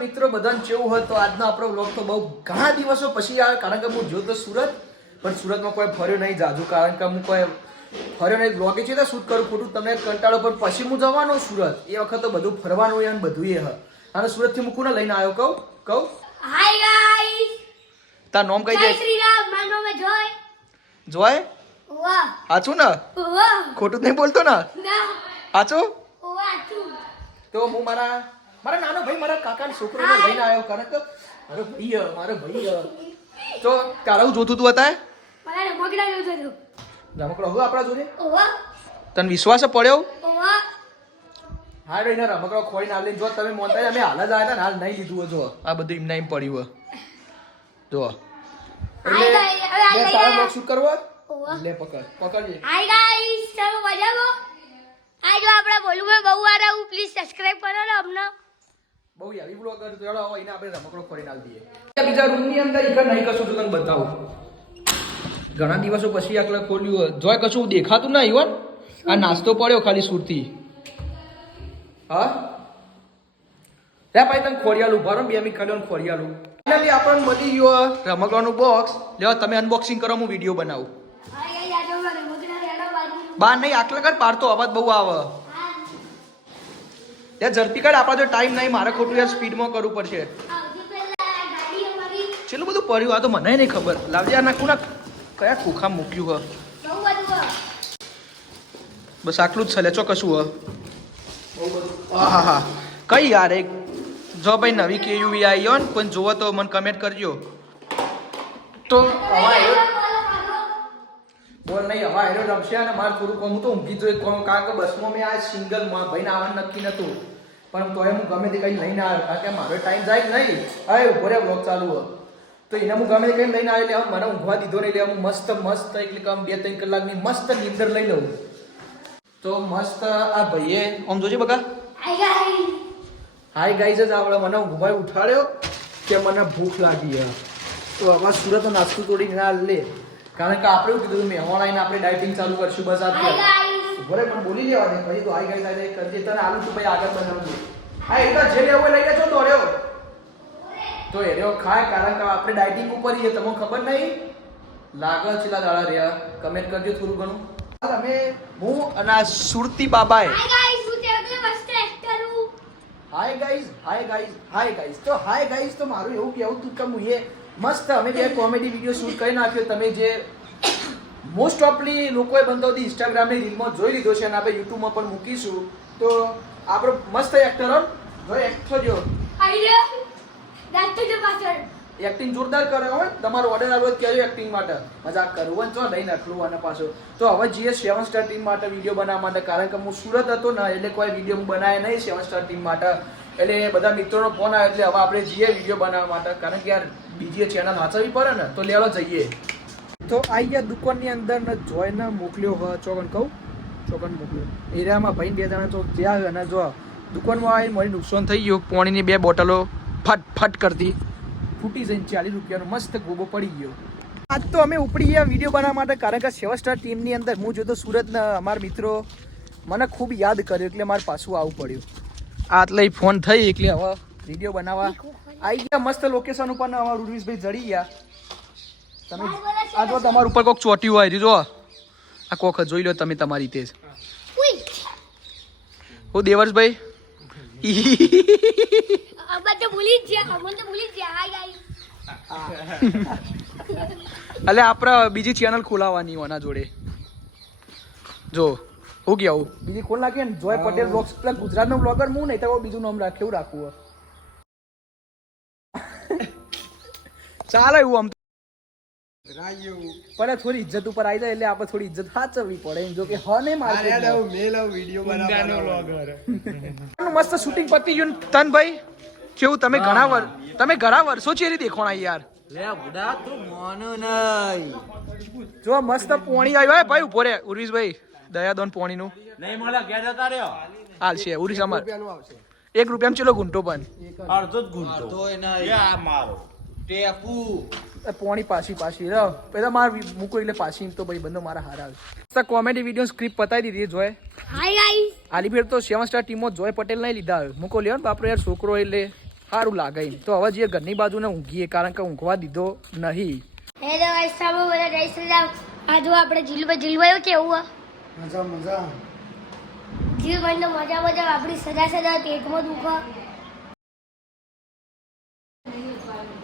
મિત્રો બધાને કેવું હોય તો આજનો આપણો વ્લોગ તો બહુ ઘણા દિવસો પછી આવે કારણ કે હું જોતો સુરત પણ સુરતમાં કોઈ ફર્યો નહીં જાજુ કારણ કે હું કોઈ ફર્યો નહીં વ્લોગે છે તો શૂટ કરું ખોટું તમને કંટાળો પણ પછી હું જવાનો સુરત. એ વખત તો બધું ફરવાનું હોય અને બધું એ હ. અને સુરતથી હું કોને લઈને આવ્યો કહું? કહું? હાય ગાઈસ તાર નોમ કહી દે. શ્રી રામ મારો નામ જોય. જોય? વાહ ને? વાહ ખોટું નહીં બોલતો ને? ના. વાહ તો હું મારા મારા નાનો ભાઈ મારા કાકાના છોકરાને લઈને આવ્યો કારણ કે મારો ભાઈ મારો ભાઈ. તો તારા હું જોતું તું હતા મારા રમકડા જોતું હતો રમકડો હવે આપણા જોડે? તને વિશ્વાસ પડ્યો? હા એને રમકડો ખોઈને આલીને જો તમે મોનતા અમે હાલ જ આવ્યા હતા ને હાલ નહીં લીધું જો આ બધું એમને એમ પડ્યું જો. હાય ગાઈસ હવે લે, તારો બ્લોગ શૂટ કરવો લે પકડ પકડજે હાય ગાઈસ ચાલો મજામાં? આ જો આપણે બોલુભાઈ બહુ વાર આવું પ્લીઝ સબસ્ક્રાઇબ કરો ને અમને. બહુ હેવી બ્લોગર ચડો એને આપણે રમકડો ખોઈને આલી દઈએ. બીજા રૂમની અંદર ઈકર નહીં કશું તો તને બતાવું. ઘણા દિવસો પછી આટલા ખોલ્યું જોય કશું દેખાતું ના ઈવન આ નાસ્તો પડ્યો ખાલી સુરતી. હા? લે ભાઈ તને ખોરિયાલું ભરો બે મી ખાલી ખોરિયાલું એટલે આપણને મળી ગયો રમકડાનું બોક્સ લેવા તમે અનબોક્સિંગ કરો હું વીડિયો બનાવું. બાર નહીં આટલા કર પાડતો અવાજ બહુ આવે. યાર ઝડપી કાઢ આપણા જો ટાઈમ નહીં મારે ખોટું યાર સ્પીડમાં કરવું પડશે. છેલ્લું બધું પડ્યું આ તો મને નહીં ખબર. લાવજે આ નાખું ના કયા ખોખા મૂક્યું હ? બસ આટલું જ છે લે ચોકશું હ? હા હા કઈ યાર એક જો ભાઈ નવી કે યુવી આવી હોય ને કોઈ જોવો તો મને કમેન્ટ કરજો. તો બોલ નહીં હવા હેરો રમશે અને મારે થોડુંક હું તો ઊંઘી જોઈ કોમ. કારણ કે બસમાં મેં આ સિંગલ ભાઈને આવવાનું નક્કી નહોતું પણ તોય હું ગમે તે કંઈ લઈને આવ્યો કારણ કે મારો ટાઈમ જાય નહીં? હવે ઊભો રે બ્લોગ ચાલુ હોય. તો એને હું ગમે તે કંઈ લઈને આવ્યો એટલે હવે મને ઊંઘવા દીધો નહીં એટલે હું મસ્ત મસ્ત એટલે કે બે ત્રણ કલાકની મસ્ત નીંદર લઈ લઉં. તો મસ્ત આ ભાઈએ આમ જોજે બકા. હાય ગાઈઝ જ આપણે મને ઊંઘવાય ઉઠાડ્યો કે મને ભૂખ લાગી છે. તો હવે સુરતનો નાસ્તો તોડી ના લે. કારણ કે આપણે એવું કીધું મહેમાન આવીને આપણે ડાયટિંગ ચાલુ કરશું બસ આ ઉભરે પણ બોલી લેવા દે પછી તો હાય ગાઈઝ આજે કરજે તને આલુ તો ભાઈ આગળ બનાવજો હા એ તો જે લેવો લઈ લેજો દોડ્યો. તો એ રહ્યો ખાય કારણ કે આપણે ડાયટિંગ ઉપર છીએ તમને ખબર નહીં? લાગે છેલ્લા દાડા રહ્યા. કમેન્ટ કરજો થોડું ઘણું. તમે હું અને આ સુરતી બાબાએ હાય તે guys hi guys hi guys તો હાય ગાઈઝ તો મારું એવું કહેવું હતું કે હું એ મસ્ત અમે જે કોમેડી વીડિયો શૂટ કરી નાખ્યો. તમે જે મોસ્ટ ઓફલી લોકોએ બંધોથી ઇન્સ્ટાગ્રામની રીલમાં જોઈ લીધો છે અને આપણે યુટ્યુબમાં પણ મૂકીશું. તો આપણો મસ્ત એક્ટર જો એક્ટર જો. પાછળ એક્ટિંગ જોરદાર કરે હોય તમારો ઓર્ડર આવ્યો ક્યારે એક્ટિંગ માટે. મજાક કરવું ચો લઈને નખલું અને પાછો તો હવે જઈએ સેવન સ્ટાર ટીમ માટે વીડિયો બનાવવા માટે. કારણ કે હું સુરત હતો ને એટલે કોઈ વીડિયો બનાવે નહીં સેવન સ્ટાર ટીમ માટે. એટલે બધા મિત્રોનો ફોન આવ્યો એટલે હવે આપણે જઈએ વીડિયો બનાવવા માટે. કારણ કે યાર બીજી ચેનલ વાંચવી પડે ને તો લેવા જઈએ. તો આવી ગયા દુકાનની અંદર ને જોઈને મોકલ્યો હ ચોકન કહું? ચોકન મોકલ્યો. એરિયામાં ભાઈ બે જણા તો ત્યાં અને જો દુકાનમાં આવીને મારી નુકસાન થઈ ગયું પાણીની બે બોટલો ફટ ફટ કરતી. ફૂટી જઈને ચાલીસ રૂપિયાનો મસ્ત ગોબો પડી ગયો. આજ તો અમે ઉપડી ગયા વીડિયો બનાવવા માટે કારણ કે સેવન સ્ટાર ટીમની અંદર હું જોતો સુરતના અમારા મિત્રો મને ખૂબ યાદ કર્યો એટલે મારે પાછું આવવું પડ્યું. આટલે ફોન થઈ એટલે હવે વીડિયો બનાવવા. આવી ગયા મસ્ત લોકેશન ઉપર ને અમારા ઉર્વિશભાઈ જડી ગયા. તમે આ જો તમારા ઉપર કોઈક ચોટ્યું હોય જો આ કોક જોઈ લો તમે તમારી તે જ હું દેવર્ષભાઈ એટલે આપણે બીજી ચેનલ ખોલાવવાની હોય આના જોડે. જો હું કે આવું? બીજી ખોલ નાખીએ ને જોય પટેલ બ્લોગ્સ પેલા ગુજરાતનો બ્લોગર હું નહીં તો બીજું નામ રાખે એવું રાખવું ચાલે એવું આમ. પણ થોડી ઇજ્જત ઉપર આવી જાય એટલે આપણે થોડી ઇજ્જત સાચવવી પડે એમ. જો કે હ મારે મસ્ત શૂટિંગ પતી ગયું ને તન ભાઈ કેવું તમે ઘણા વર તમે ઘણા વર્ષો છે દેખોણા યાર. લે બુડા તું મોનું નહીં. જો મસ્ત પોણી આવ્યો હે ભાઈ ઊભો રે ઉર્વિશભાઈ દયાદોન પોણીનું. નહીં મળે ઘેર જતા રહ્યો. હાલ છે ઉર્વિશ અમાર. એક રૂપિયામાં ચેલો ગુંટો પણ. અડધો જ ગુંટો. એ આ મારો. ટેપુ. પોણી પાછી પાછી. ર પેલા માર મૂકો એટલે પાછી તો ભાઈ બંધો મારા હાર આવે કોમેડી વીડિયો સ્ક્રિપ્ટ પતાવી દીધી જોય? હાય ગાઈસ આલી ફેર તો સેવન સ્ટાર ટીમો જોય પટેલ નહીં લીધા મૂકો લ્યો બાપરો યાર છોકરો એટલે સારું લાગે તો હવે જે ઘરની બાજુને ઊંઘીએ કારણ કે ઊંઘવા દીધો નહીં. હેલો સાબુ બધા જય શ્રી રામ. આ જો આપણે જીલભાઈ જીલભાઈ કેવું મજા મજા. જીલભાઈ તો મજા મજા. આપણી સદા સદા પેટમાં દુખો.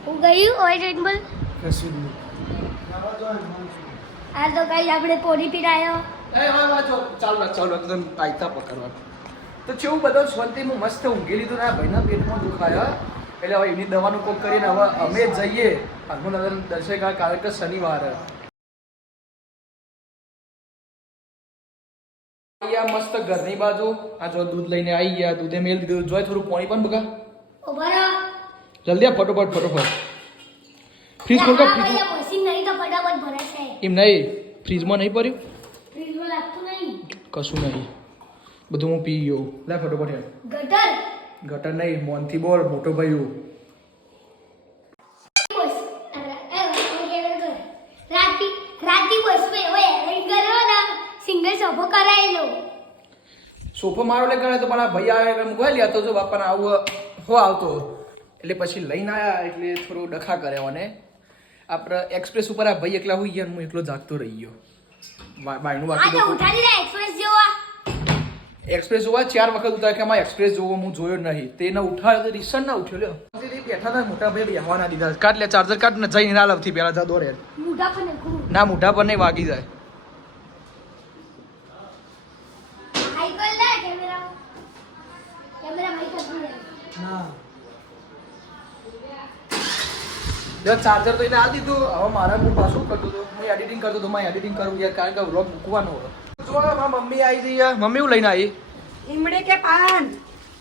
હું ગયું જ નહીં આ તો કઈ આપણે પોની પીરાયો એ હવે વાંચો ચાલુ ના ચાલુ તમે પાયતા પકડવા. તો છેવું બધો શાંતિમાં મસ્ત ઊંઘી લીધું ના આ ભાઈના પેટમાં દુખાયો એટલે હવે એની દવાનું કોક કરીને હવે અમે જઈએ. હનુમાન દર્શક આ કારણ કે શનિવાર. હે. મસ્ત ઘરની બાજુ. આ જો દૂધ લઈને આવી ગયા દૂધે મેલ દીધું. જોય થોડું પાણી પણ બગા. જલ્દી આ ફટોફટ ફટોફટ. ફ્રીજ ખોલ કે ફ્રીજ નહીં તો ફટાફટ ભરાશે. એમ નહીં ફ્રીજમાં નહીં પડ્યું ફ્રીજમાં લાગતું નહીં. કશું નહીં. બધું હું પી ગયો. લે ફટોફટ. ગટર? ગટર નહીં મોનથી બોલ મોટો ભાઈ સોફો મારો લે કરે તો પણ આ ભાઈ આવે મૂકવા લે તો જો બાપાને આવું હો આવતો. એટલે પછી લઈને આવ્યા એટલે થોડો ડખા કર્યો અને આપણે એક્સપ્રેસ ઉપર આ ભાઈ એકલા હોઈ ગયા હું એકલો જાગતો રહી ગયો બા- બાયનું બાકી એક્સપ્રેસ જોવા. ચાર વખત ઉતાર કે આમાં એક્સપ્રેસ જોવો હું જોયો નહીં. તેના ઉઠાડ્યો તો રિસન ના ઉઠ્યો લ્યો. બેઠા હતા મોટા ભાઈ બેહવા ના દીધા કાઢ લે ચાર્જર કાઢ ને જઈને ના લવથી પેલા જા દોરે મોઢા પર નાખું ના મોઢા પર નહીં વાગી જાય. હાઈ કેમેરા કેમેરા ભાઈ ના. જો ચાર્જર તો એને આ દીધું. હવે મારા હું પાછું કરતો હતો? હું એડિટિંગ કરતો હતો મારે એડિટિંગ કરવું યાર કારણ કે વ્લોગ મૂકવાનો હતો. જો મારા મમ્મી આવી ગઈ યાર મમ્મી હું લઈને આવી? લીમડે કે પાન?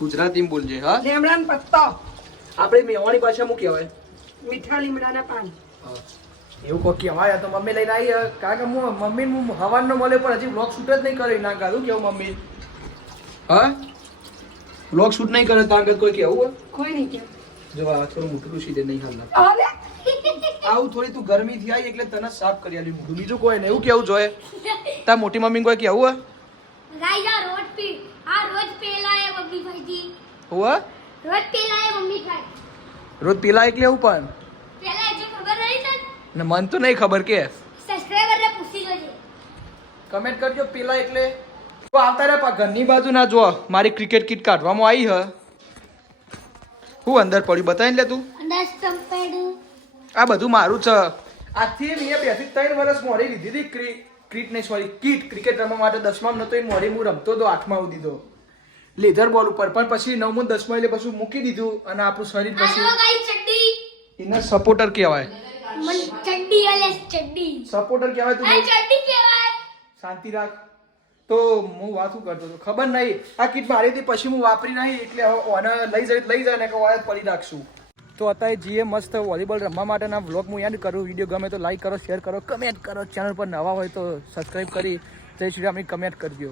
ગુજરાતીમાં બોલજે હા? લીમડાનો પત્તો. આપણે મેવાણી ભાષા હું કહેવાય મીઠા લીમડાના પાન. એવું કોઈ કહેવાય? તો મમ્મી લઈને આવી કારણ કે હું મમ્મી હું હવાનો મળે પણ હજી વ્લોગ શૂટ જ નહીં કર્યો ના કાઢું કેવું મમ્મી? હા? વ્લોગ શૂટ નહીં કરે આગળ કોઈ કેવું? કોઈ નહીં કે જો આ થોડું મોટું સીધે નહીં હાલના. આવું થોડી તું ગરમી થી આવી એટલે તને સાફ કરી આલી મૂકું. બીજું કોઈ નહીં. એવું કેવું જોઈએ? તાર મોટી મમ્મી કોઈ કેવું હે? ગાઈસ આ રોજ પી. આ રોજ પેલા એ મમ્મી ભાઈજી હોવા રોજ પેલા એ મમ્મી ભાઈ. રોજ પીલા એટલે એવું પણ? પેલા હજી ખબર નહીં છે ને મન તો નહીં ખબર કે. સબસ્ક્રાઇબર ને પૂછી જોજે. કમેન્ટ કરજો પેલા એટલે તો આવતા રહ્યા પા ઘરની બાજુ ના જો. મારી ક્રિકેટ કિટ કાઢવામાં આવી હ. હું અંદર પડ્યું. બતાવીને લે તું. અંદર આ બધું મારું છે. આજથી મેં બેથી ત્રણ વર્ષ મોડી લીધી હતી ક્રિકેટ નહીં સોરી કીટ. ક્રિકેટ રમવા માટે દસમામાં નહોતો એ મોરી હું રમતો હતો આઠમા હું દીધો લેધર બોલ ઉપર. પણ પછી નવમું દસમા એટલે પછી મૂકી દીધું અને આપણું શરીર પછી એના સપોર્ટર કહેવાય. સપોર્ટર કહેવાય તું શાંતિ રાખ. તો હું વાતું કરતો હતો? ખબર નહીં. આ કીટ મારી હતી પછી હું વાપરી નહીં એટલે હવે ઓને લઈ જાય લઈ જાય ને કે ઓને પડી રાખશું. તો અત્યારે જીએ મસ્ત વોલીબોલ રમવા માટેના વ્લોગ હું યાદ કરું. વીડિયો ગમે તો લાઈક કરો શેર કરો કમેન્ટ કરો. ચેનલ પર નવા હોય તો સબસ્ક્રાઈબ કરી. જય શ્રી રામની કમેન્ટ કરજો.